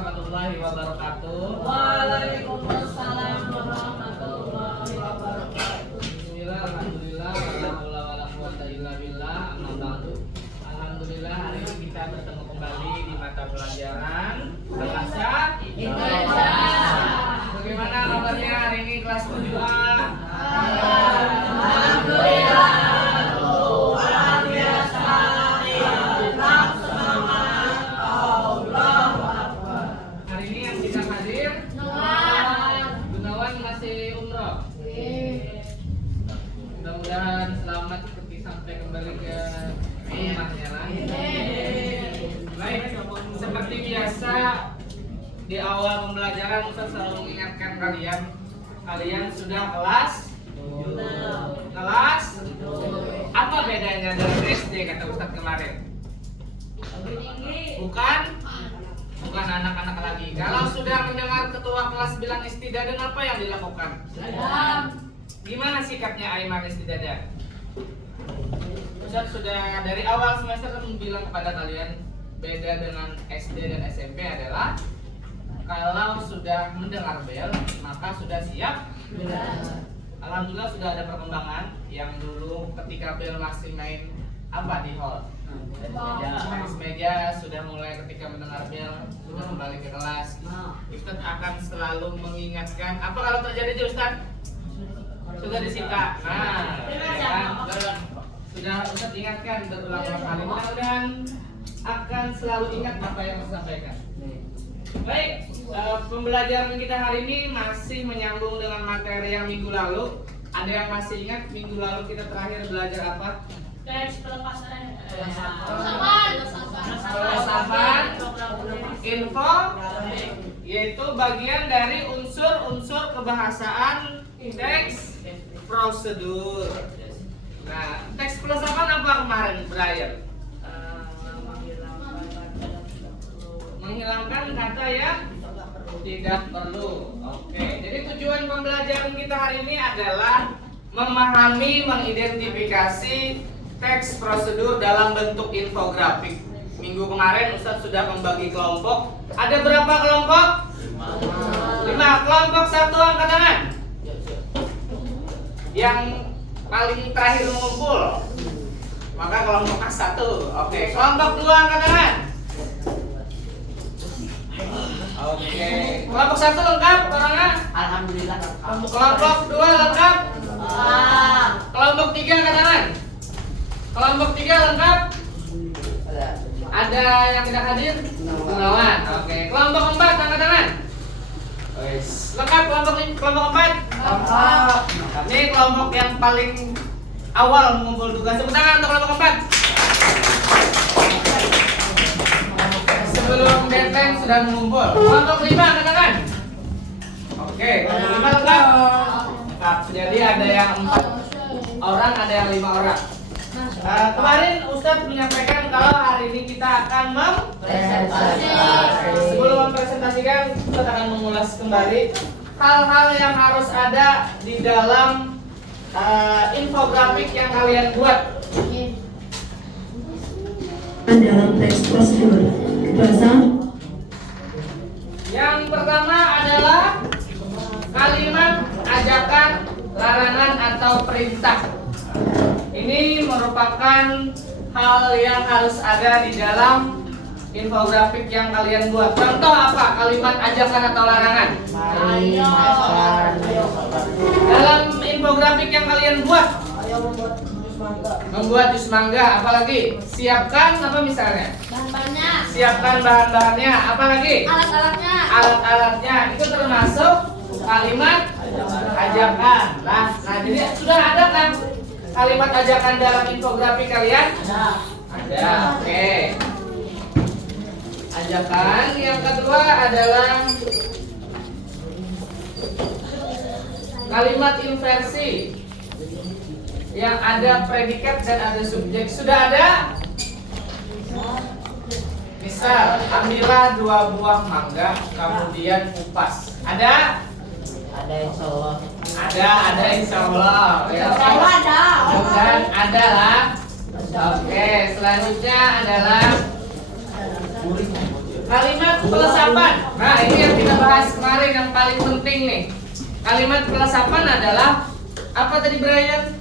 warahmatullahi wabarakatuh. Waalaikumsalam warahmatullahi wabarakatuh. Bismillah, alhamdulillah, wala haula wala quwwata illa billah. Amma ba'du. Alhamdulillah hari ini kita bertemu kembali di mata pelajaran bahasa Indonesia. Bagaimana kabarnya hari ini kelas 7A? Alhamdulillah. Luar biasa. Tetap semangat. Allahu Akbar. Hari ini yang tidak hadir Gunawan masih umroh. Mudah-mudahan selamat seperti sampai kembali ke rumahnya lagi. Baik, seperti biasa di awal pembelajaran Ustaz selalu mengingatkan kalian sudah kelas apa bedanya dari SD kata Ustaz kemarin? Bukan anak-anak lagi. Kalau sudah mendengar ketua kelas bilang istidadan, apa yang dilakukan? Gimana sikapnya Aiman istidadan? Ustaz sudah dari awal semester bilang kepada kalian beda dengan SD dan SMP adalah kalau sudah mendengar bel maka sudah siap. Alhamdulillah sudah ada perkembangan. Yang dulu ketika bel masih main apa di hall, tenis meja, sudah mulai ketika mendengar bel sudah kembali ke kelas. Ustaz akan selalu mengingatkan apa kalau terjadi Ustaz? Sudah disikat. Nah, sudah Ustaz ingatkan berulang-ulang kali. Mudah-mudahan akan selalu ingat apa yang Ustaz sampaikan. Baik, pembelajaran kita hari ini masih menyambung dengan materi yang minggu lalu. Ada yang masih ingat minggu lalu kita terakhir belajar apa? Teks pelepasan. Pelepasan info, yaitu bagian dari unsur-unsur kebahasaan teks prosedur. Nah, teks pelepasan apa kemarin, Brian? Menghilangkan kata yang tidak perlu. Oke, jadi tujuan pembelajaran kita hari ini adalah memahami, mengidentifikasi teks prosedur dalam bentuk infografik. Minggu kemarin Ustadz sudah membagi kelompok. Ada berapa kelompok? 5. Kelompok 1 angkat tangan. Yang paling terakhir mengumpul, maka kelompok A1. Oke, kelompok 2 angkat tangan. Oke, kelompok 1 lengkap orangnya? Alhamdulillah. Kelompok 2 lengkap? Kelompok 3 angkat tangan. Kelompok 3 lengkap? Ada yang tidak hadir? Gunawan. Oke, kelompok 4 angkat tangan. Lengkap kelompok 4? Lengkap. Ini kelompok yang paling awal mengumpul tugas. Tepuk tangan untuk kelompok 4. Sebelum deadline sudah mengumpul. Kelompok 5 angkat tangan. Oke, kelompok 5 lengkap? Lengkap. Jadi ada yang 4 orang, ada yang 5 orang. Kemarin Ustadz menyampaikan kalau hari ini kita akan mempresentasikan. Sebelum mempresentasikan, Ustadz akan mengulas kembali hal-hal yang harus ada di dalam infografik yang kalian buat. Dalam teks prosedur bahasa. Yang pertama adalah kalimat ajakan, larangan atau perintah. Ini merupakan hal yang harus ada di dalam infografik yang kalian buat. Contoh apa kalimat ajakan atau larangan? Dalam infografik yang kalian buat, membuat jus mangga, apalagi siapkan apa misalnya? Bahan-bahannya. Siapkan bahan-bahannya, apalagi? Alat-alatnya. Alat-alatnya itu termasuk kalimat ajakan. Nah, jadi sudah ada kan kalimat ajakan dalam infografik kalian? Ada. Oke. Ajakan yang kedua adalah kalimat inversi yang ada predikat dan ada subjek. Sudah ada? Misal, ambillah 2 buah mangga, kemudian kupas. Ada? Ada insyaallah. Ada insyaallah. Ya. Dan ada lah. Oke, selanjutnya adalah Kalimat pelesapan. Nah, ini yang kita bahas kemarin yang paling penting nih. Kalimat pelesapan adalah apa tadi Brian?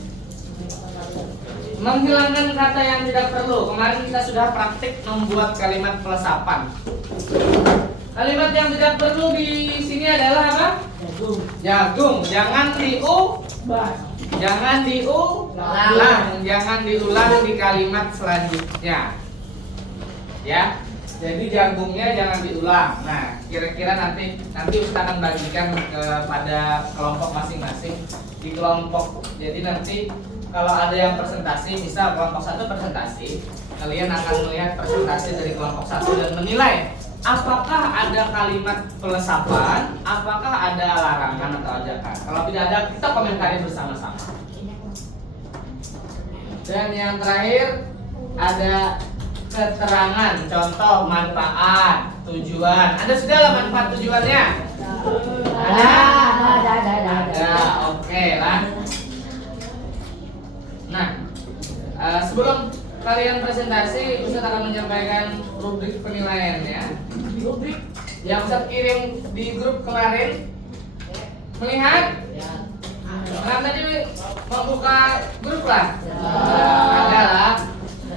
Menghilangkan kata yang tidak perlu. Kemarin kita sudah praktik membuat kalimat pelesapan. Kalimat yang tidak perlu di sini adalah apa? Jagung. Jangan diulang di kalimat selanjutnya. Ya. Jadi jagungnya jangan diulang. Nah, kira-kira nanti Ustaz akan bagikan kepada kelompok masing-masing di kelompok. Jadi nanti kalau ada yang presentasi, misal kelompok 1 presentasi, kalian akan melihat presentasi dari kelompok 1 dan menilai apakah ada kalimat pelesapan, apakah ada larangan atau ajakan. Kalau tidak ada, kita komentari bersama-sama. Dan yang terakhir ada keterangan, contoh, manfaat, tujuan. Ada sudah lah manfaat tujuannya? Ada. Oke lah. Nah, sebelum kalian presentasi, Ustaz akan menyampaikan rubrik penilaian ya. Rubrik yang Ustaz kirim di grup kemarin. Melihat? Nah, tadi mau buka grup lah. Ada lah.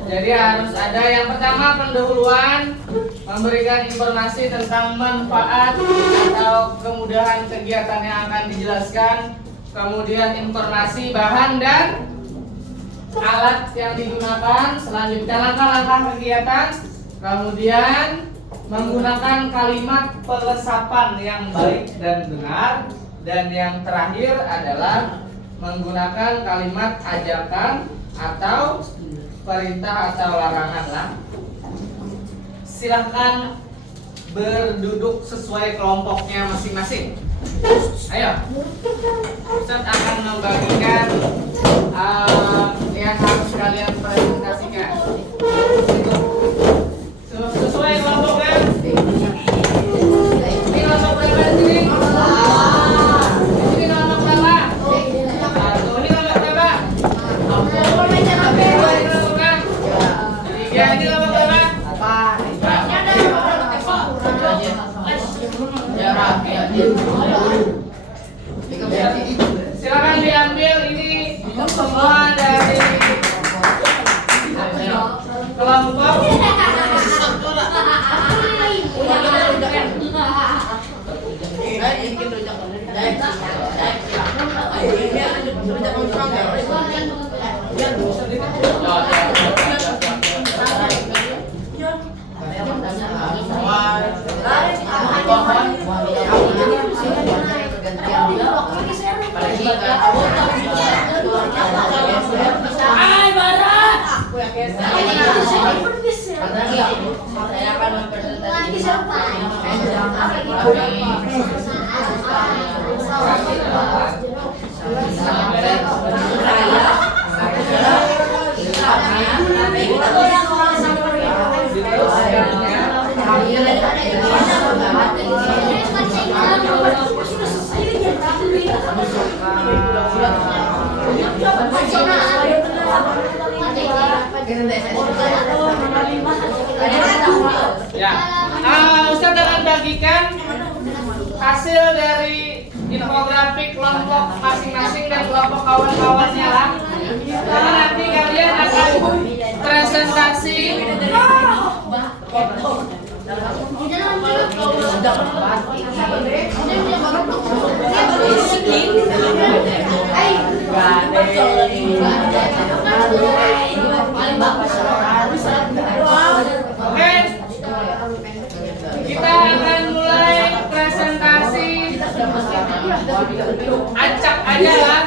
Jadi harus ada yang pertama pendahuluan, memberikan informasi tentang manfaat atau kemudahan kegiatan yang akan dijelaskan, kemudian informasi bahan dan alat yang digunakan, selanjutnya langkah-langkah kegiatan, kemudian menggunakan kalimat pelesapan yang baik dan benar, dan yang terakhir adalah menggunakan kalimat ajakan atau perintah atau larangan lah. Silahkan berduduk sesuai kelompoknya masing-masing. Ayo, Ustaz akan membagikan yang harus kalian presentasikan. Sesuai kelompoknya. Ini kelompok berapa di sini? Ini kelompok berapa? Satu. Ini kelompok berapa? Tiga. Ini kelompok berapa? Silakan diambil ini semua dari kelompok. Ya, Ustaz akan bagikan hasil dari infografik kelompok masing-masing dan kelompok kawan-kawannya lah. Karena nanti kalian akan presentasi. Oke, kita akan mulai presentasi. Acak aja lah.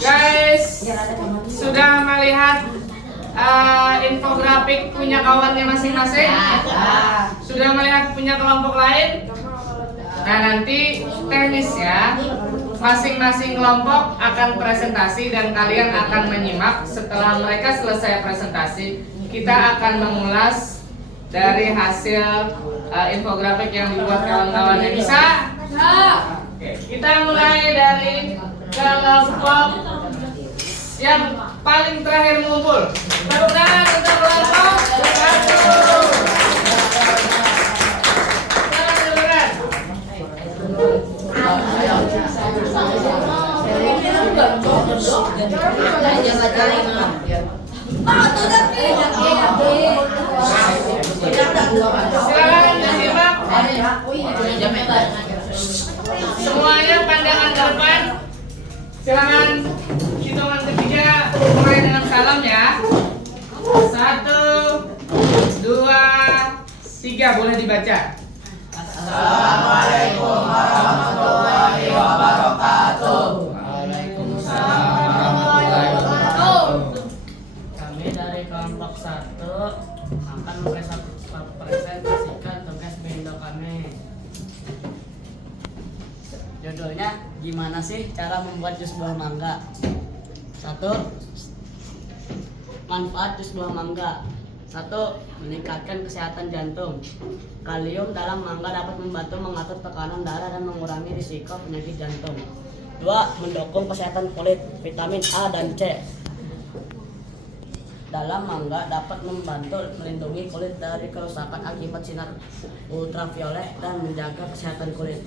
Guys, sudah melihat infografik punya kawannya masing-masing? Sudah melihat punya kelompok lain? Nah, nanti teknisnya masing-masing kelompok akan presentasi dan kalian akan menyimak. Setelah mereka selesai presentasi, kita akan mengulas dari hasil infografik yang dibuat kawan-kawannya. Bisa? Oke, kita mulai dari kelompok yang paling terakhir mengumpul. Tepuk tangan untuk kelompok 1. Silakan disimak. Semuanya pandangan ke depan. Silakan hitungan ketiga mulai dengan salam ya. 1, 2, 3 boleh dibaca. Assalamualaikum warahmatullahi wabarakatuh. Waalaikumsalam warahmatullahi wabarakatuh. Kami dari kelompok 1 akan mempresentasikan tugas bindo kami. Judulnya, gimana sih cara membuat jus buah mangga? 1. Manfaat jus buah mangga. 1. Meningkatkan kesehatan jantung. Kalium dalam mangga dapat membantu mengatur tekanan darah dan mengurangi risiko penyakit jantung. 2. Mendukung kesehatan kulit. Vitamin A dan C dalam mangga dapat membantu melindungi kulit dari kerusakan akibat sinar ultraviolet dan menjaga kesehatan kulit.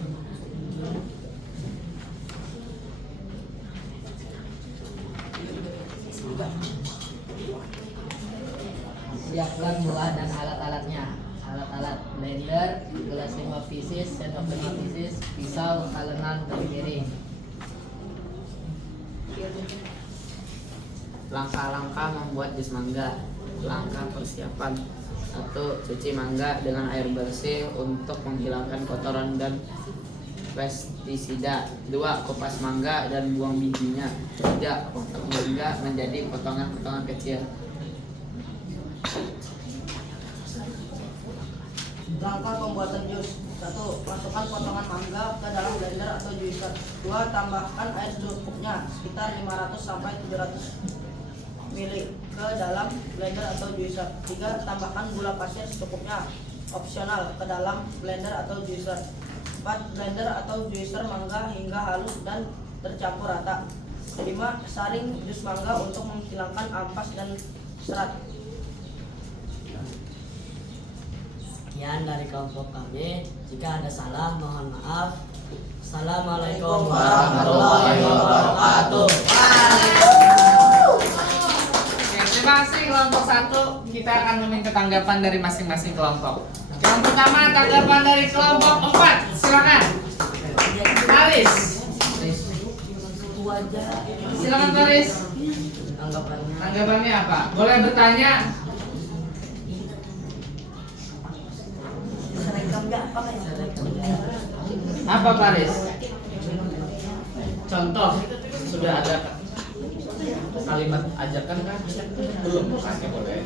Siapkan buah dan alat-alatnya. Alat-alat blender, gelas 5 pieces, sendok 5 pieces, pisau, talenan, dan piring. Langkah-langkah membuat jus mangga. Langkah persiapan: 1. Cuci mangga dengan air bersih untuk menghilangkan kotoran dan pestisida. 2. Kupas mangga dan buang bijinya. 3. Potong mangga menjadi potongan-potongan kecil. Langkah pembuatan jus. 1. Masukkan potongan mangga ke dalam blender atau juicer. 2. Tambahkan air secukupnya, sekitar 500 sampai 700 ml ke dalam blender atau juicer. 3. Tambahkan gula pasir secukupnya, opsional, ke dalam blender atau juicer. 4. Blender atau juicer mangga hingga halus dan tercampur rata. 5. Saring jus mangga untuk menghilangkan ampas dan serat. Sekian dari kelompok kami. Jika ada salah, mohon maaf. Assalamualaikum warahmatullahi wabarakatuh. Oke, terima kasih kelompok 1. Kita akan meminta tanggapan dari masing-masing kelompok. Yang pertama tanggapan dari kelompok 4. Silakan. Paris. Silakan Paris. Tanggapannya apa? Boleh bertanya. Apa Paris? Contoh, sudah ada kalimat ajakan kan? Belum, pakai boleh.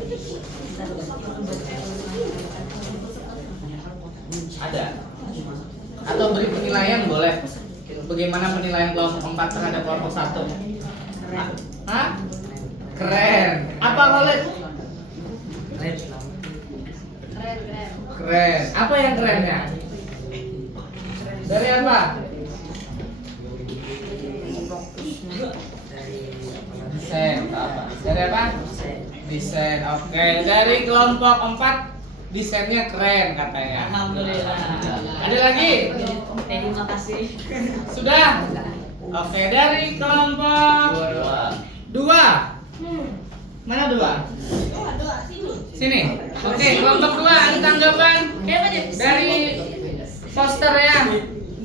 Ada. Atau beri penilaian boleh. Bagaimana penilaian kelompok 4 terhadap kelompok 1? Hah? Keren. Apa Khalid? Keren. Apa yang kerennya? Dari apa? Desain. Apa? Dari apa? Desain. Oke. Dari kelompok 4 desainnya keren katanya. Alhamdulillah. Ada lagi? Terima kasih. Sudah? Oke. Dari kelompok 2. Mana 2? Sini. Oke, kelompok 2 ada tanggapan dari posternya,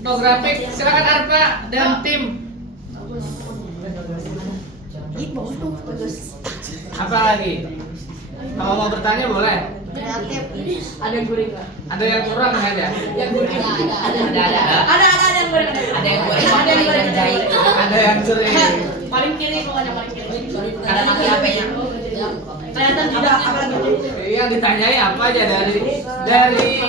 infografik. Silakan Arfa dan tim. Apa lagi? Kalau mau bertanya boleh. Ada yang gurih nggak? Ada yang kurang nggak ada? Yang gurih ada yang gurih Ada yang goreng dan jahit. Ada yang sering. paling kiri pokoknya paling kiri. Ada mati HP-nya. Kelihatan tidak apa Yang ditanyai apa aja dari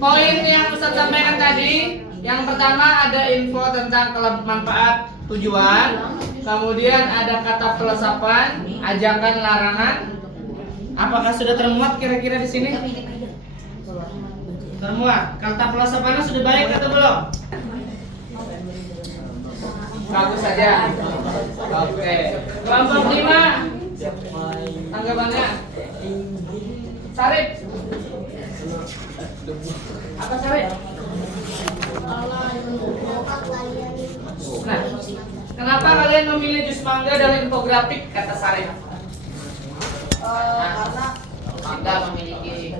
poin yang Ustaz sampaikan tadi. Yang pertama ada info tentang manfaat, tujuan. Kemudian ada kata pelesapan, ajakan, larangan. Apakah sudah termuat kira-kira di sini? Termuat. Kata pelesapannya sudah baik atau belum? Bagus saja. Oke. Kelompok 5. Tanggapannya? Sarip. Apa Sarip? Nah, kenapa kalian memilih jus mangga dari infografik kata Sarip? karena Mangga memiliki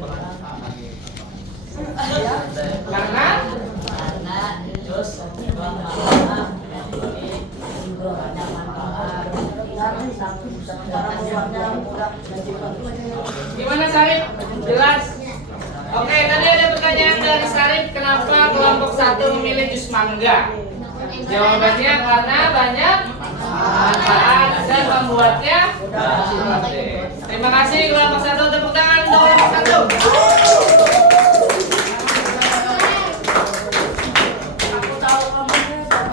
Karena jus buah mangga memiliki banyak manfaat. Cara membuatnya mudah dan cepat. gimana Sarip? Jelas? Oke, tadi ada pertanyaan dari Sarip, kenapa kelompok 1 memilih jus mangga? Jawabannya karena banyak manfaat dan membuatnya mudah. Terima kasih kelompok 1, tepuk tangan untuk kelompok 1.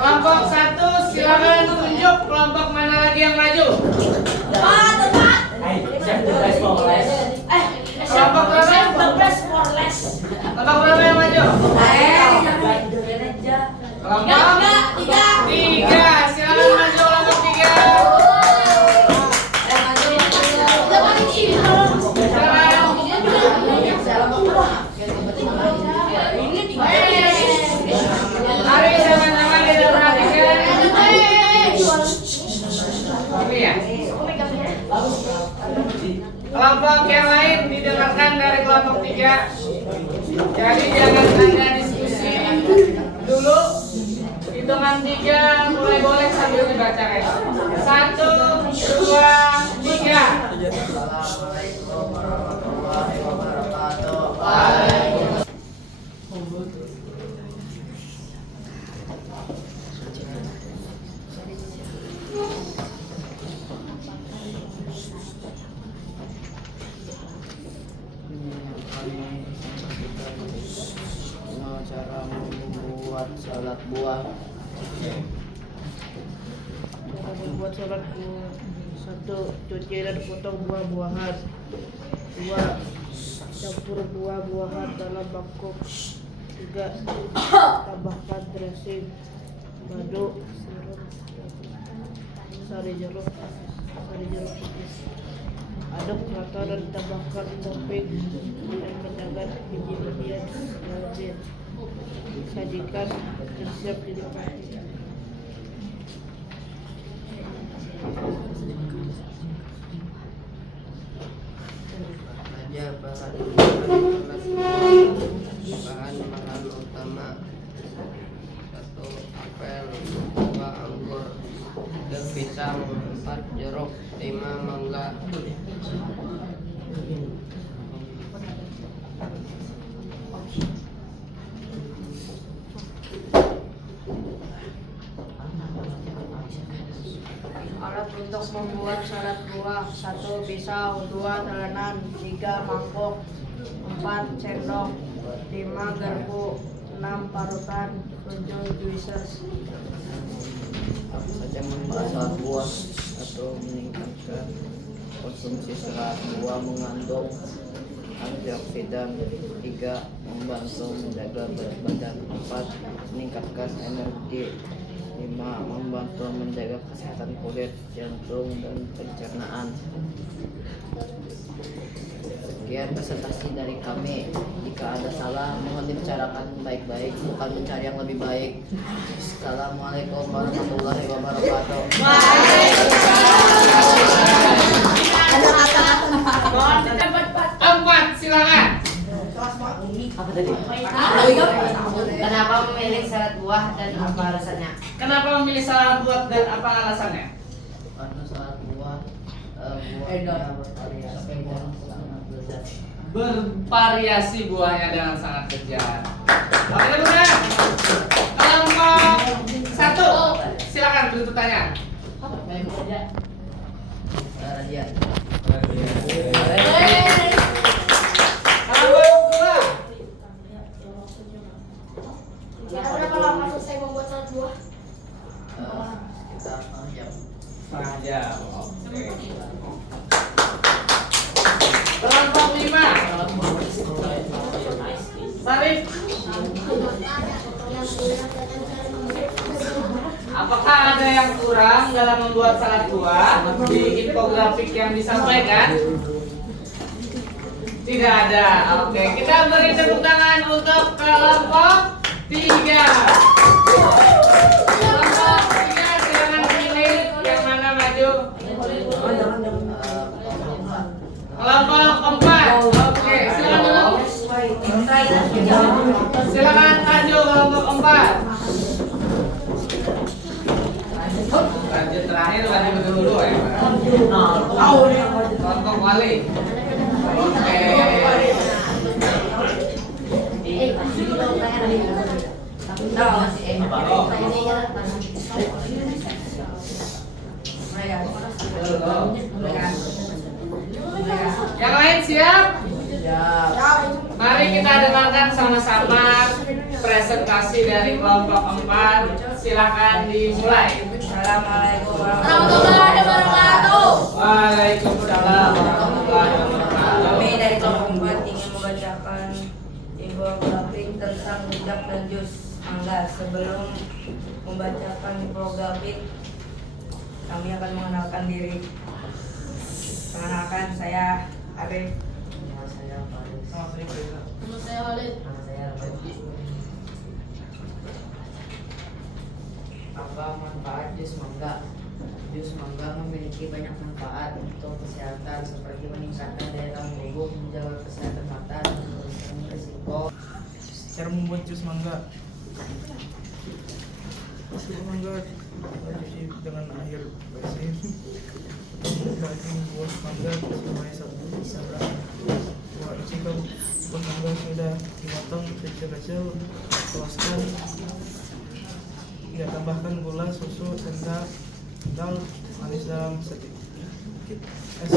Kelompok 1 silakan tunjuk kelompok mana lagi yang maju. Kelompok berapa? Kelompok berapa yang maju? Kelompok 3. Silakan maju kelompok 3. Mari sama-sama kita perhatikan. Ini ya. Kelompok yang lain didengarkan dari kelompok 3. Jadi jangan Anda diskusi dulu. Hitungan 3 mulai boleh sambil dibacakan. 1, 2, 3. Assalamualaikum warahmatullahi wabarakatuh. Cara membuat salad buah. Cara membuat salad buah. 1. Cuci dan potong buah-buahan. 2. Campur buah-buahan dalam mangkok. 3. Tambahkan dressing, madu, sirup, sari jeruk tipis. Aduk rata dan tambahkan topping dan menjaga biji-bijian dalamnya. Sajikan dan siap dinikmati. Aja bahan utama: 1 apel, 2 anggur, 3 pisang, 4 jeruk, 5 mangga. Alat untuk membuat salad buah: 1 pisau, 2 telenan, 3 mangkok, 4 sendok, 5 garpu, 6 parutan, 7 juicers. Apa saja manfaat salad buah? 1. Meningkatkan konsumsi salad buah, mengandung antioksidan. 3. Membantu menjaga berat badan. 4. Meningkatkan energi. 5. Membantu menjaga kesehatan kulit, jantung, dan pencernaan. Sekian presentasi dari kami. Jika ada salah, mohon dibicarakan baik-baik, bukan mencari yang lebih baik. Assalamualaikum warahmatullahi wabarakatuh. Empat, silakan. Apa tadi? Kenapa memilih salad buah dan apa alasannya? Kenapa memilih salad buah dan apa alasannya? Karena salad buah buahnya bervariasi dan sangat lezat. Bervariasi buahnya dengan sangat kejam. Oke, bukan? Kelompok 1, silakan beri pertanyaan. Radian. Kelompok 2. Berapa lama selesai membuat salad buah? Sekitar 1 jam. Setengah jam. Oke. Kelompok 5. Sarif. Apakah ada yang kurang dalam membuat salad buah di infografik yang disampaikan? Tidak ada. Oke, kita beri tepuk tangan untuk kelompok 3. Kelompok 3, silakan pilih yang mana maju. Kelompok 4. Oke, silakan dulu. Silakan maju kelompok 4. Lanjut terakhir lanjut dulu ya. Kelompok wali. Oke. Yang lain siap? Mari kita dengarkan sama-sama presentasi dari kelompok 4. Silakan dimulai. Assalamualaikum Warahmatullahi wabarakatuh. Waalaikumsalam warahmatullahi wabarakatuh. Kami dari kelompok 4 ingin membacakan infografik tentang rujak dan jus mangga. Sebelum membacakan infografik, kami akan mengenalkan diri. Perkenalkan, saya Arif. Nama saya Faris. Nama saya Khalid. Nama saya Rafael. Apa manfaat jus mangga? Jus mangga memiliki banyak manfaat untuk kesehatan seperti meningkatkan daya tahan tubuh, menjaga kesehatan mata, dan mengurangi risiko. Cara membuat jus mangga. Jus mangga dicuci dengan air bersih. Daging buah mangga semuanya 1 gram. Jika buah mangga sudah dipotong kecil-kecil, tuaskan. Ya, tambahkan gula, susu, kental manis dalam sedikit es.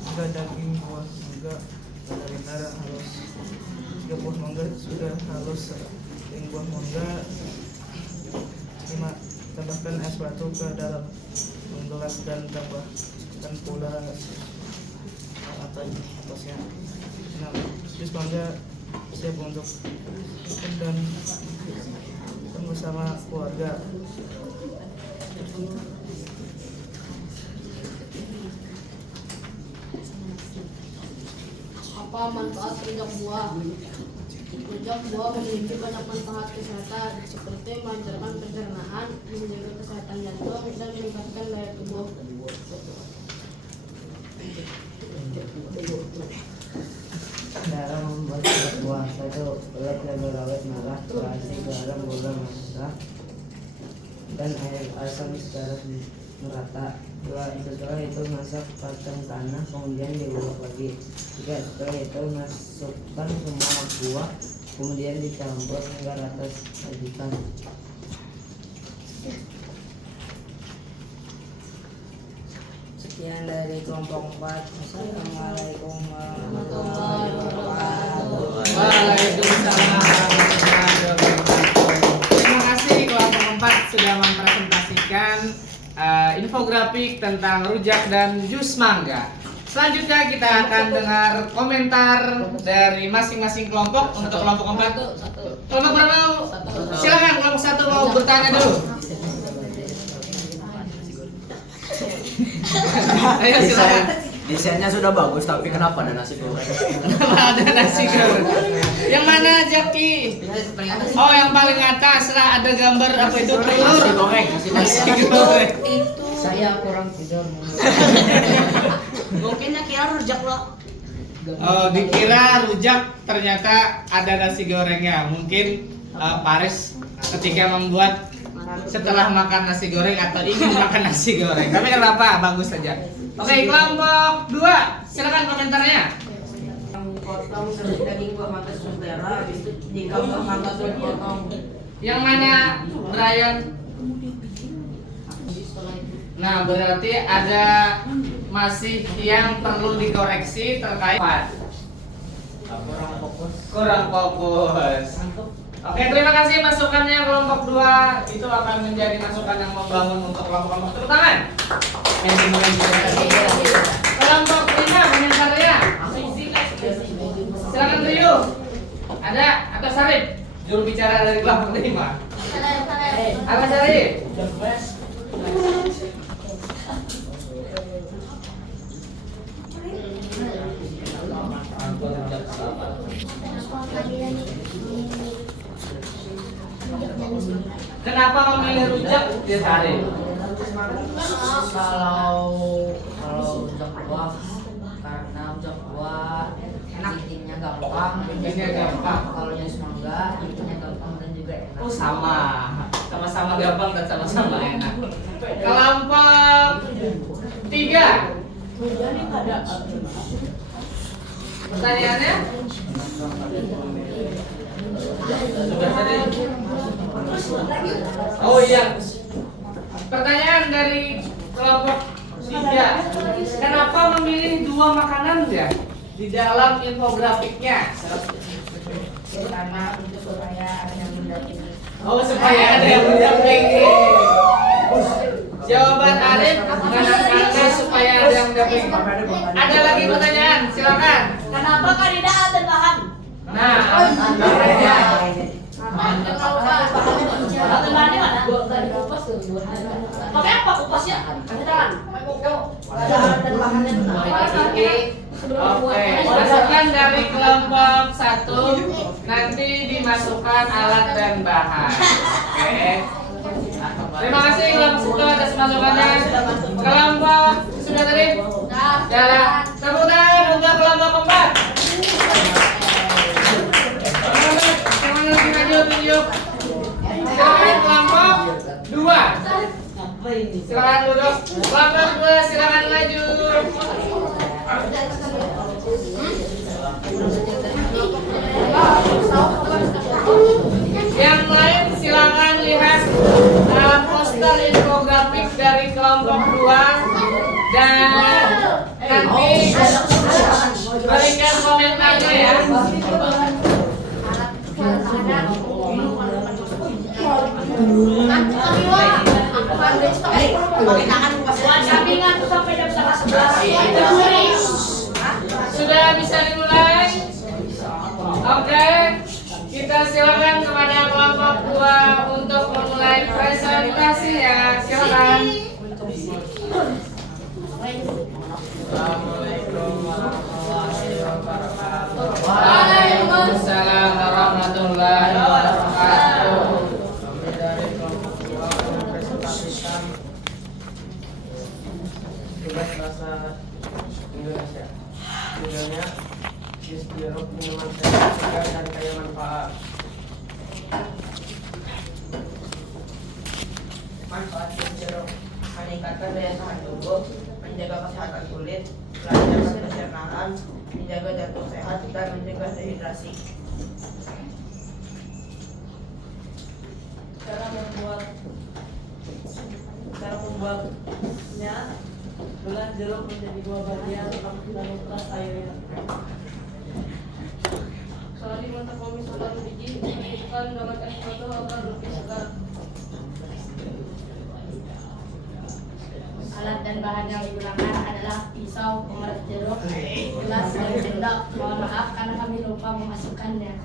Jika daging buah mangga benar-benar halus, jika buah mangga sudah halus, daging buah mangga 5. Tambahkan es batu ke dalam gelas dan tambahkan pula atasnya. 6. Jus mangga siap untuk dan bersama keluarga. Apa manfaat rujak buah? Rujak buah memiliki banyak manfaat kesehatan seperti melancarkan pencernaan, menjaga kesehatan jantung, dan meningkatkan daya tubuh. Cara membuat rujak buah. 1. Ulek cabai rawit merah, terasi, garam, gula merah, dan air asam secara merata. 2. Setelah itu masak kacang tanah, kemudian diulek lagi. 3. Setelah itu masukkan semua buah, kemudian dicampur hingga rata, sajikan. Sekian dari kelompok 4. Assalamualaikum warahmatullahi wabarakatuh. Waalaikumsalam warahmatullahi wabarakatuh. Terima kasih kelompok 4 sudah mempresentasikan infografik tentang rujak dan jus mangga. Selanjutnya kita akan dengar komentar dari masing-masing kelompok. Untuk kelompok 4, kelompok berapa? Silakan kelompok 1 mau bertanya dulu. Ayo silakan. Desainnya sudah bagus, tapi kenapa ada nasi goreng? Kenapa ada nasi goreng? Yang mana Jaki? Oh, yang paling atas lah ada gambar apa itu telur. Nasi goreng. Nasi goreng. Saya kurang tidur. Mungkinnya kira rujak lo. Oh, dikira rujak, ternyata ada nasi gorengnya. Mungkin Paris ketika membuat setelah makan nasi goreng atau ingin makan nasi goreng. Tapi kenapa? Bagus saja. Oke, kelompok 2, silakan komentarnya. Potong seperti daging buah mangga sutera, jika buah mangga sudah dipotong. Yang mana, Brian? Nah, berarti ada masih yang perlu dikoreksi terkait kurang fokus. Oke, terima kasih masukannya kelompok 2. Itu akan menjadi masukan yang membangun untuk kelompok-kelompok. Tepuk tangan. Kelompok 5 komentarnya. Silakan Rio. Ada atau Sarip? Juru bicara dari kelompok 5. Apa Sarip? Kenapa memilih rujak dia Sarip? Kalau rujak buah, karena rujak buah bikinnya gampang, gampang. Bikinnya gampang. Kalau jus mangga, bikinnya gampang dan juga enak. Oh sama, sama-sama gampang dan sama-sama enak. Kelompok 3. Pertanyaannya? Sudah tadi. Oh iya. Pertanyaan dari kelompok 3. Kenapa memilih 2 makanan ya di dalam infografiknya? Karena untuk supaya ada yang mendampingi. Oh, supaya ada yang mendampingi. Jawaban Arif karena supaya ada yang mendampingi. Ada lagi pertanyaan, silakan. Kenapa kandidat dan bahan? Nah, Bahannya mana? Pakai apa kupasnya? Tangan. Oke, masukkan dari kelompok 1 nanti dimasukkan alat dan bahan. Oke. Terima kasih kelompok 1 atas masukannya. Kelompok sudah tadi? Jalan. Tepuk tangan untuk kelompok 4. Yang mana lagi maju tunjuk. Silakan kelompok 2. Silakan duduk. Kelompok 2 silakan maju. Yang lain silakan lihat poster infografik dari kelompok 2 dan nanti berikan komentarnya ya. Sudah bisa dimulai? Oke, kita silakan kepada kelompok 2 untuk memulai presentasi ya. Silakan. Assalamualaikum warahmatullahi wabarakatuh. Waalaikumsalam warahmatullahi wabarakatuh. Kami dari kelompok 2 mempresentasikan tugas bahasa Indonesia. Judulnya jus jeruk minuman sehat, segar dan kaya manfaat. Manfaat jus jeruk: meningkatkan daya tahan tubuh, menjaga kesehatan kulit, melancarkan pencernaan, menjaga jantung sehat, dan mencegah dehidrasi. Cara membuatnya: belah jeruk menjadi 2 bagian, lalu peras airnya. Sehari mata pemisahan biji, masukkan dengan es batu agar lebih segar. Alat dan bahan yang digunakan adalah pisau, pemeras jeruk, gelas, dan sendok. Mohon maaf karena kami lupa memasukkannya.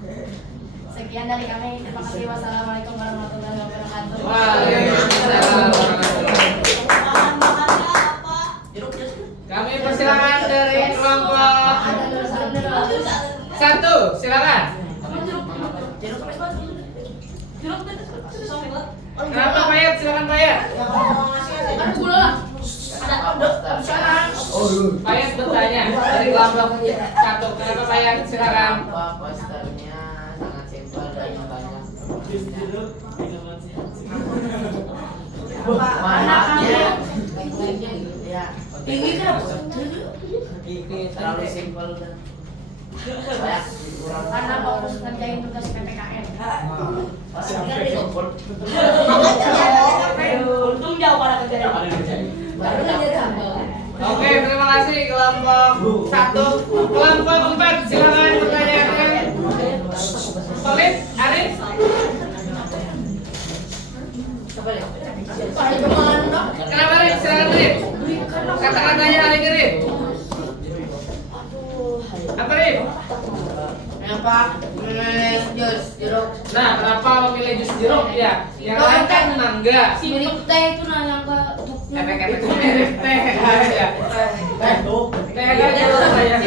Sekian dari kami. Terima kasih. Wassalamualaikum warahmatullahi wabarakatuh. Waalaikumsalam warahmatullahi wabarakatuh. Kami persilakan dari kelompok 1. Silakan. Kenapa Payat? Silakan Payat. Payat bertanya dari kelompok 1. Kenapa Payat? Silakan. Posternya sangat simpel dan banyak. Manfaatnya Ya, tinggi kan? terlalu simpel dan banyak kurang. Karena fokus ngerjain tugas PPKN. Untung jauh pada kerjaan. Baru Oke, terima kasih kelompok 1. Kelompok 4 silakan pertanyaannya. Solid, Arif. Kenapa Arif? Silakan Arif. Kata-katanya Arif Arif. Apa Arif? Kenapa memilih jus jeruk? Nah, kenapa memilih jus jeruk ya? Yang lain kan mangga. mirip teh itu nanya ke Efek-efek mirip teh aja. Teh aja saya.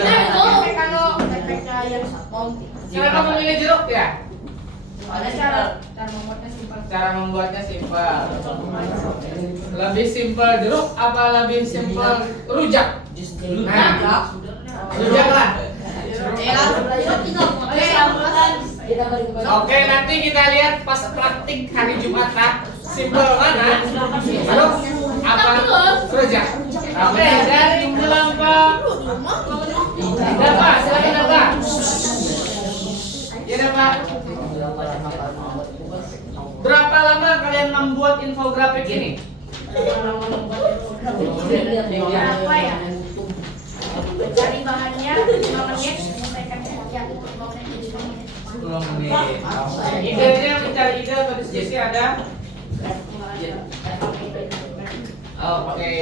kalau PPK yang mau Kenapa memilih jeruk ya? ada cara membuatnya simpel. Cara membuatnya simpel. Lebih simpel jeruk apa lebih simpel rujak? Nah, rujak lah. Jeruk tinggal Oke, nanti kita lihat pas praktik hari Jumat nah. Simpel mana? Lalu apa? Terus ya. Oke, dari kelompok Dapat, silakan Dapat. Ya Dapat. Berapa lama kalian membuat infografik ini? Berapa ya? Cari bahannya 5 menit, selesaikan kerja 5 menit. 10 menit. Idenya mencari ide atau diskusi ada? Oke,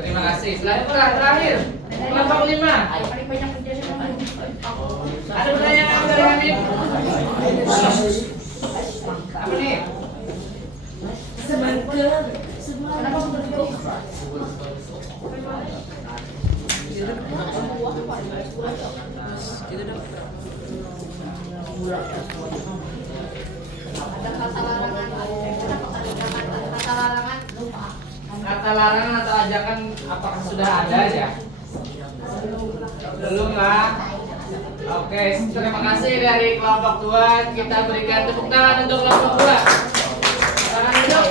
terima kasih. Selanjutnya terakhir, kelompok 5. Paling banyak kerja Ada pertanyaan dari Hamid? Apa nih? Kenapa begitu? Ada kata larangan, kata larangan lupa. Kata larangan atau ajakan apakah sudah ada ya? Belum lah. Oke, terima kasih dari kelompok 2. Kita berikan tepuk tangan untuk kelompok 2. Tangan duduk.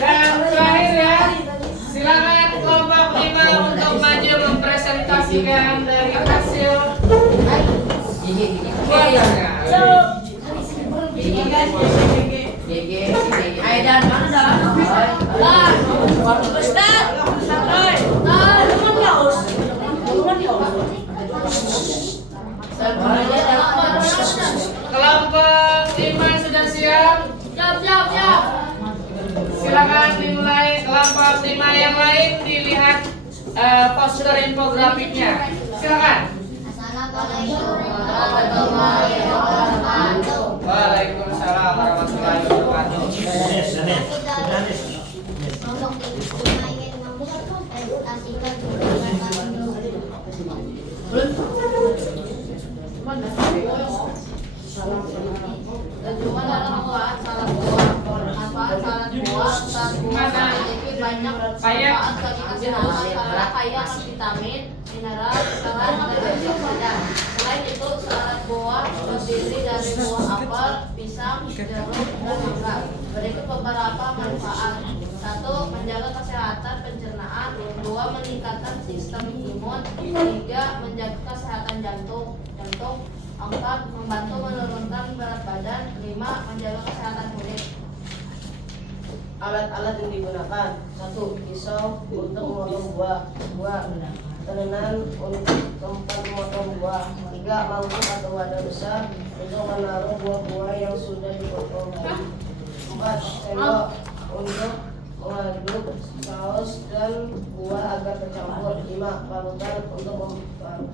Dan terakhir ya, silakan kelompok 5 untuk maju mempresentasikan dari hasil buatannya. Aidan mana dah? Lah, Ustaz. Santai. Lu kan haus. Kelompok 5 sudah siap? Siap. Silakan dimulai. Kelompok 5 yang lain dilihat poster infografiknya. Silakan. Waalaikumsalam warahmatullahi wabarakatuh. Kaya vitamin, mineral, serat, dan selain itu salad buah terdiri dari buah apel, pisang, jeruk, dan mangga. Berikut beberapa manfaat. 1. Menjaga kesehatan pencernaan. 2. Meningkatkan sistem imun. 3. Menjaga kesehatan jantung. 4. Membantu menurunkan berat badan. 5. Menjaga kesehatan kulit. Alat-alat yang digunakan. 1. Pisau untuk memotong buah. 2. Terenan untuk tempat memotong buah. 3. Mangkuk atau wadah besar untuk menaruh buah-buah yang sudah dipotong. 4. Sendok untuk mengaduk saus dan buah agar tercampur. 5. Parutan untuk membuat.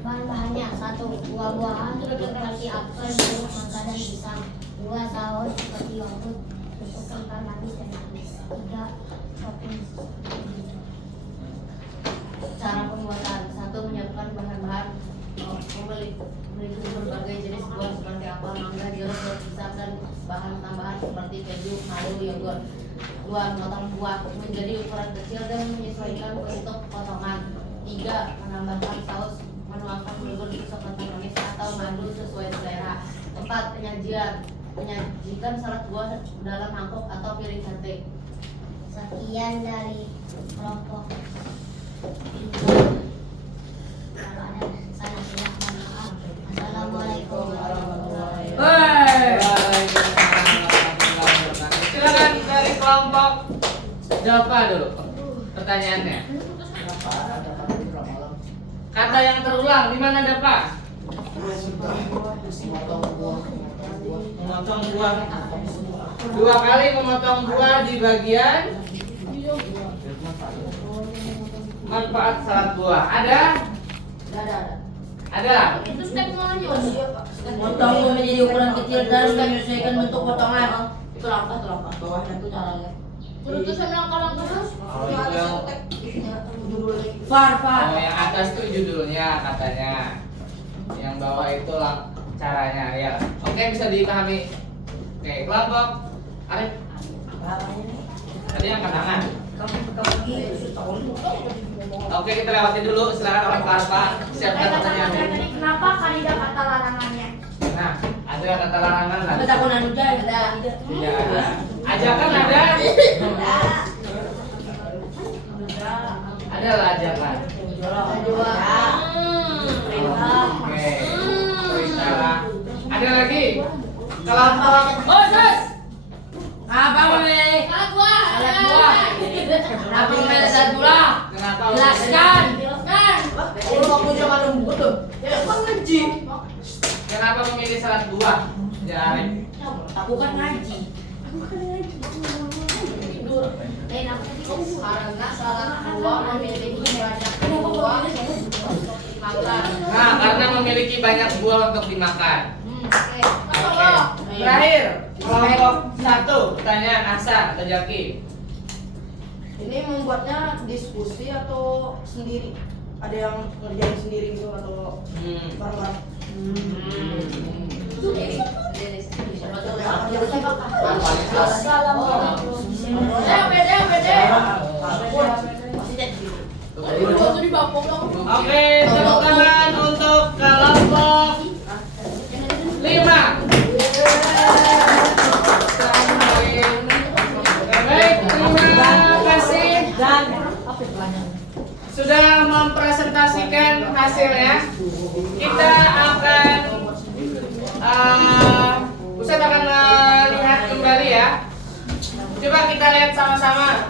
Bahan-bahannya 1. Buah-buahan seperti apel, jeruk, mangga, dan pisang. 2. Saus seperti yogurt untuk kental manis dan manis. 3. Topping. Cara pembuatan. 1. Menyiapkan bahan-bahan. Memiliki berbagai jenis buah seperti apel, mangga, jeruk, pisang, dan bahan tambahan seperti keju, madu, yogurt. 2. Memotong buah menjadi ukuran kecil dan menyesuaikan bentuk potongan. 3. Menambahkan saus, menuangkan bubur susu kental manis atau madu sesuai selera. 4. Penyajian, menyajikan salad buah dalam mangkuk atau piring cantik. Sekian dari kelompok. Kalau ada salah silap, mohon maaf. Assalamualaikum warahmatullahi wabarakatuh. Silakan dari kelompok Java dulu. Pertanyaannya. Kata yang terulang di mana Dapa? Memotong buah. 2 kali memotong buah di bagian manfaat salad buah. Ada? Ada lah. Itu step mulanya. Potong menjadi ukuran kecil dan menyesuaikan bentuk potongan. Itu langkah bawahnya itu caranya. Terus langkah-langkah. Far. Oh, yang atas itu judulnya katanya. Yang bawah itu caranya ya. Oke, bisa dipahami. Oke, kelompok Arif. Tadi yang tangan. Oke, kita lewati dulu. Silakan orang Arfa siapkan pertanyaannya. Kenapa kandidat kata larangannya? ada kata larangan lah. Ada kunan udah ada. Tidak ada. Ajakan ada. Ada lah ajakan. Oke. Perintah lah. Ada lagi. Kelompok. Oh, Sus. Apa boleh? Salah gua. Salah gua. Kenapa main satu lah? Kenapa? Jelaskan. Jelaskan. Kalau aku jangan lembut tuh. Ya kan ngaji. Kenapa memilih salat dua? Ya, Aku kan ngaji. Tidur. Karena salat dua memiliki banyak buah untuk dimakan. nah, karena memiliki banyak buah untuk dimakan. Oke. Oke. Terakhir, kelompok 1, pertanyaan Hasan atau Jaki. Ini membuatnya diskusi atau sendiri? Ada yang ngerjain sendiri gitu atau bareng-bareng? Oke, tepuk tangan untuk kelompok 5. Baik, terima kasih sudah mempresentasikan hasilnya. Kita akan Ustaz akan melihat kembali ya. Coba kita lihat sama-sama.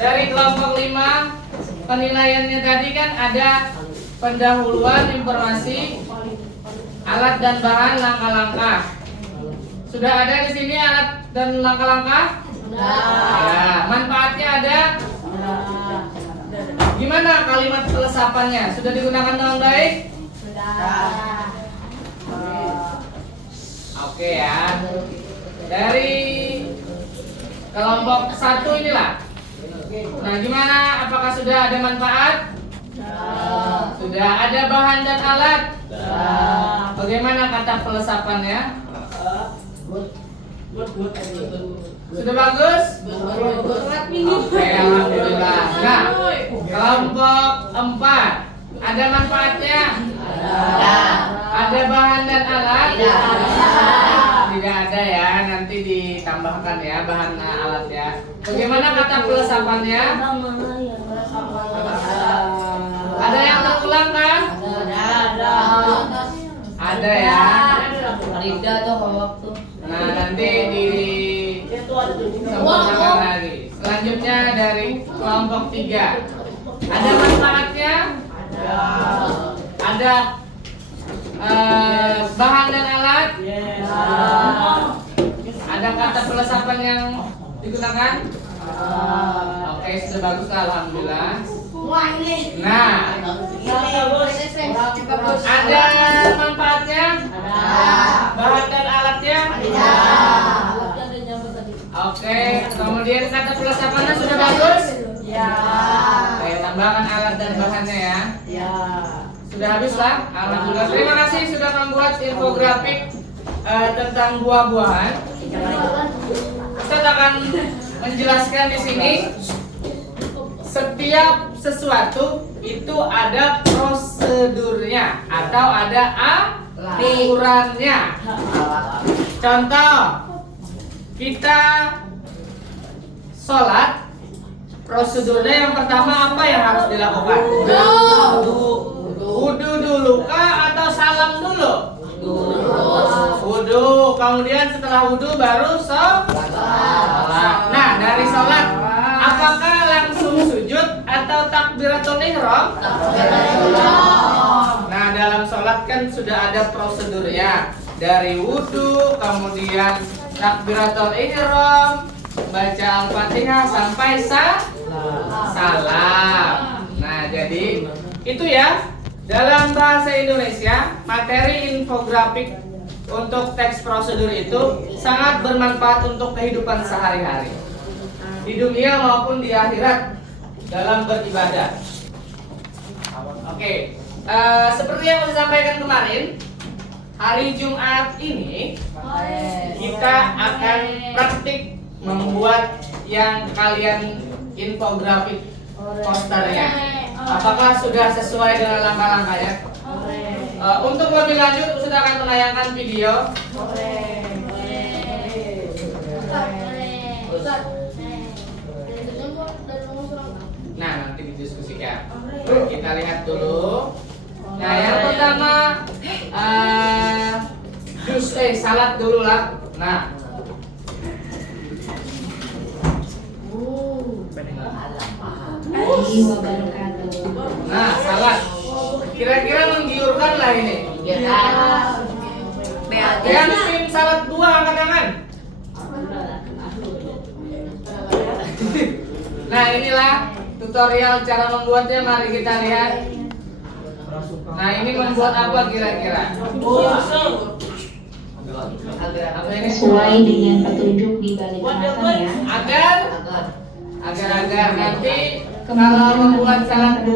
Dari kelompok 5, penilaiannya tadi kan ada pendahuluan informasi, alat dan bahan, langkah-langkah. Sudah ada di sini alat dan langkah-langkah? Ya, manfaatnya ada? Gimana kalimat pelesapannya? Sudah digunakan dengan baik? Oke ya. Dari kelompok 1 inilah. Nah, gimana? Apakah sudah ada manfaat? Sudah ada bahan dan alat? Bagaimana kata pelesapannya? Sudah bagus? Oke, alhamdulillah. Nah, kelompok 4 ada manfaatnya? Ada bahan dan alat? Tidak ada ya, nanti ditambahkan ya bahan alat ya. Bagaimana kata pelesapannya? Ada yang terulang kan? Ada ya. Nah, nanti disempurnakan lagi. Selanjutnya dari kelompok 3. Ada manfaatnya? Ada bahan dan alat? Ada kata pelesapan yang digunakan? Oke, sudah bagus lah, alhamdulillah. Nah, ada manfaatnya? Bahan dan alatnya? Oke, kemudian kata pelesapannya sudah bagus? Oke, tambahkan alat dan bahannya ya. Sudah habis lah, alhamdulillah. Terima kasih sudah membuat infografik tentang buah-buahan. Ustaz akan menjelaskan di sini. Setiap sesuatu itu ada prosedurnya atau ada aturannya. Contoh, kita sholat, prosedurnya yang pertama apa yang harus dilakukan? Wudu dulu kah atau salam dulu? Wudu, kemudian setelah wudu baru sholat. Nah, dari sholat apakah langsung sujud atau takbiratul ihram? Nah, dalam sholat kan sudah ada prosedurnya. Dari wudu, kemudian takbiratul ihram, baca Al-Fatihah sampai salam. Nah, jadi itu ya. Dalam bahasa Indonesia, materi infografik untuk teks prosedur itu sangat bermanfaat untuk kehidupan sehari-hari di dunia maupun di akhirat dalam beribadah. Oke, seperti yang saya sampaikan kemarin, hari Jumat ini kita akan praktik membuat yang kalian infografik posternya. Apakah sudah sesuai dengan langkah-langkahnya? Untuk lebih lanjut, Ustaz akan menayangkan video. Nah, nanti didiskusikan. Kita lihat dulu. Nah, yang pertama salad dulu lah. Nah, nah salad. Kira-kira menggiurkan lah ini. Yang tim salad 2 angkat tangan. Nah, inilah tutorial cara membuatnya. Mari kita lihat. Nah, ini membuat apa kira-kira? Sesuai dengan petunjuk di balik kemasan ya. Agar nanti kalau membuat salad 2,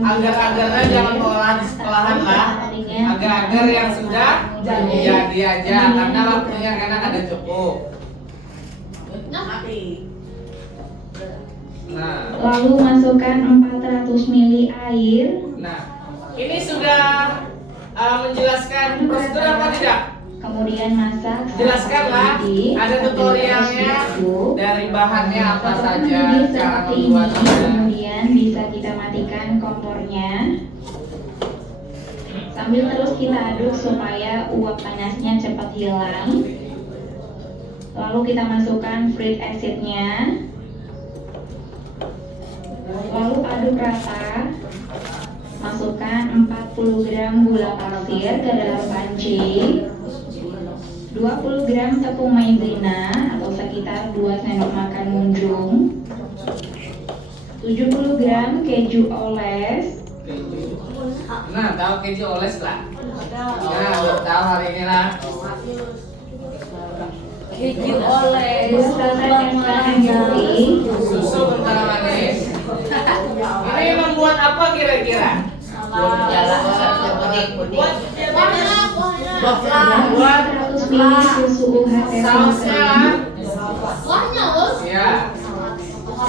agar-agarnya jangan olah di sekolahan lah. Agar-agar yang sudah jadi aja, karena waktunya kadang ada cukup. Nah, Lalu masukkan 400 ml air. nah, ini sudah menjelaskan prosedur apa tidak? Kemudian masak. Jelaskanlah, ada tutorialnya dari bahannya apa saja, cara membuatnya. Kemudian bisa kita matikan kompornya. Sambil terus kita aduk supaya uap panasnya cepat hilang. Lalu kita masukkan fruit acidnya. Lalu aduk rata. Masukkan 40 gram gula pasir ke dalam panci. 20 gram tepung maizena atau sekitar 2 sendok makan munjung. 70 gram keju oles. Nah, tahu keju oles lah. Nah, baru tahu hari ini lah. Keju oles. 2 saset es putih. Susu kental manis. Ini membuat apa kira-kira? Buat 100 ml susu UHT. sausnya lah. Ya.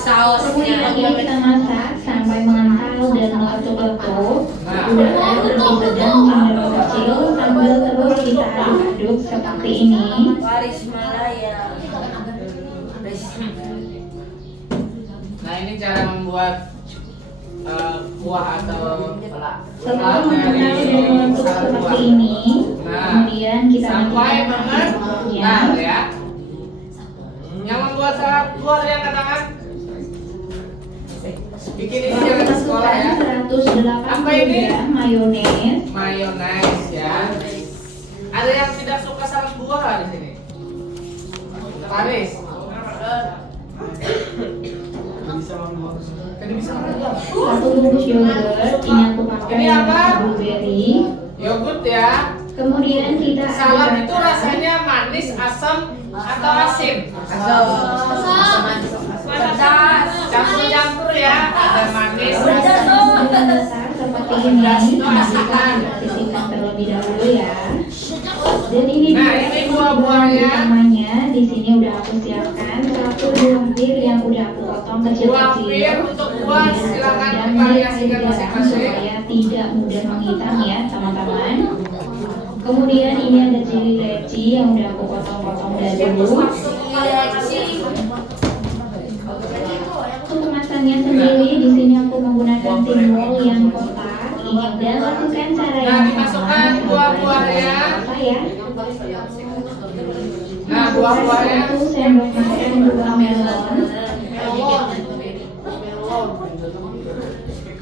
Kemudian kita masak sampai mengental dan meletup-letup. Udara lebih sedang hingga kecil sambil terus kita aduk-aduk seperti ini. Nah, ini cara membuat kuah atau Setelah mengental dan meletup seperti ini, kemudian kita sampai matikan mengental ya. Yang membuat salad kuah yang katakan bikin ini jangan di sekolah ya. 180 gram mayones. Mayones ya. Ada yang tidak suka salad buah di sini? Paris. Satu bungkus yogurt, ini aku pakai Ini apa? blueberry. Yogurt ya. Kemudian kita Salad aduk itu rata. rasanya manis, asam, atau asin? Campur-campur ya. Ada manis, asam. Besar seperti ini, Asam. sisihkan terlebih dahulu ya. Dan ini Nah, dia ini buah-buahnya. utamanya. Di sini udah aku siapkan 1 buah pir yang udah aku potong Buah kecil-kecil. pir untuk buah silakan Dan divariasikan garam masing-masing. supaya tidak mudah menghitam ya teman-teman. Kemudian ini ada cili leci yang udah aku potong-potong dadu. Untuk kemasannya sendiri di sini aku menggunakan timbul yang kotak. Dan lakukan cara Nah, yang dimasukkan sama. buah-buahnya. Apa ya? Nah, buah-buahnya. 1 sendok makan buah melon.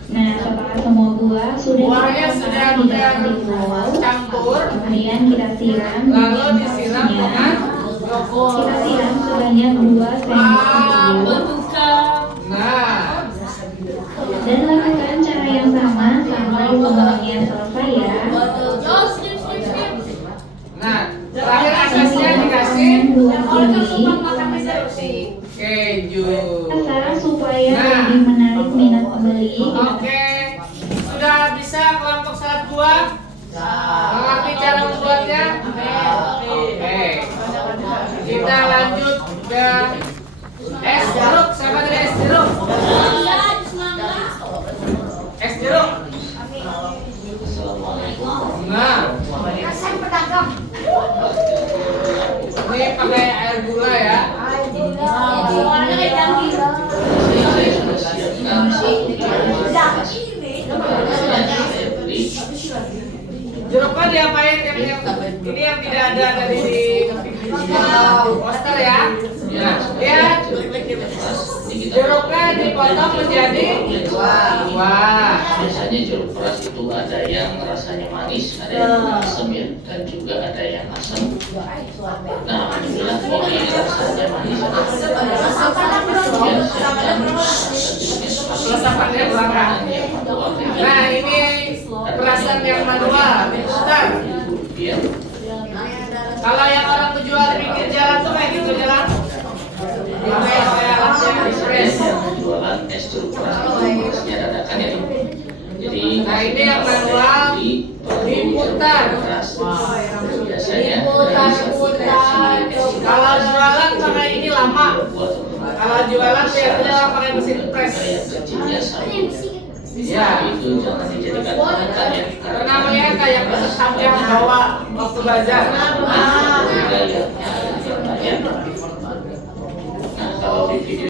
Nah, setelah semua buah sudah Buahnya kita sudah di dalam timbul. campur. Kemudian kita siram Lalu disiram dengan kita siram sebanyak 2 sendok tebu. Nah, Dan lakukan cara yang sama sampai semuanya selesai ya. nah, terakhir asasnya dikasih Buah kiwi. keju. Asal supaya Nah. lebih menarik minat pembeli. Oke, sudah bisa kelompok salad buah? Mengerti cara membuatnya? Oke. Kita lanjut ke es jeruk. Siapa tadi es jeruk? Es jeruk. Nah, Rasain pedagang. ini pakai air gula ya. Soalnya kayak janji. Jeruknya diapain kan ini yang tidak ada dari di poster ya. Nah, lihat. Jeruknya dipotong menjadi dua. Biasanya jeruk peras itu ada yang rasanya manis, ada yang asam ya, dan juga ada yang asam. Nah, alhamdulillah ini rasanya manis. Resapannya belakang. Nah, ini perasan yang manual. Bentar. Kalau yang orang penjual di pinggir jalan tuh kayak gitu jalan. Pakai alatnya express. Jualan es jeruk peras itu masnya dadakan ya. Jadi, nah ini yang manual diputar. Biasanya kalau jualan pakai ini lama. Kalau jualan biasanya pakai mesin press. Ya, itu jangan dijadikan patokan ya. Karena namanya kayak yang bawa waktu bazar. Nah, kalau di video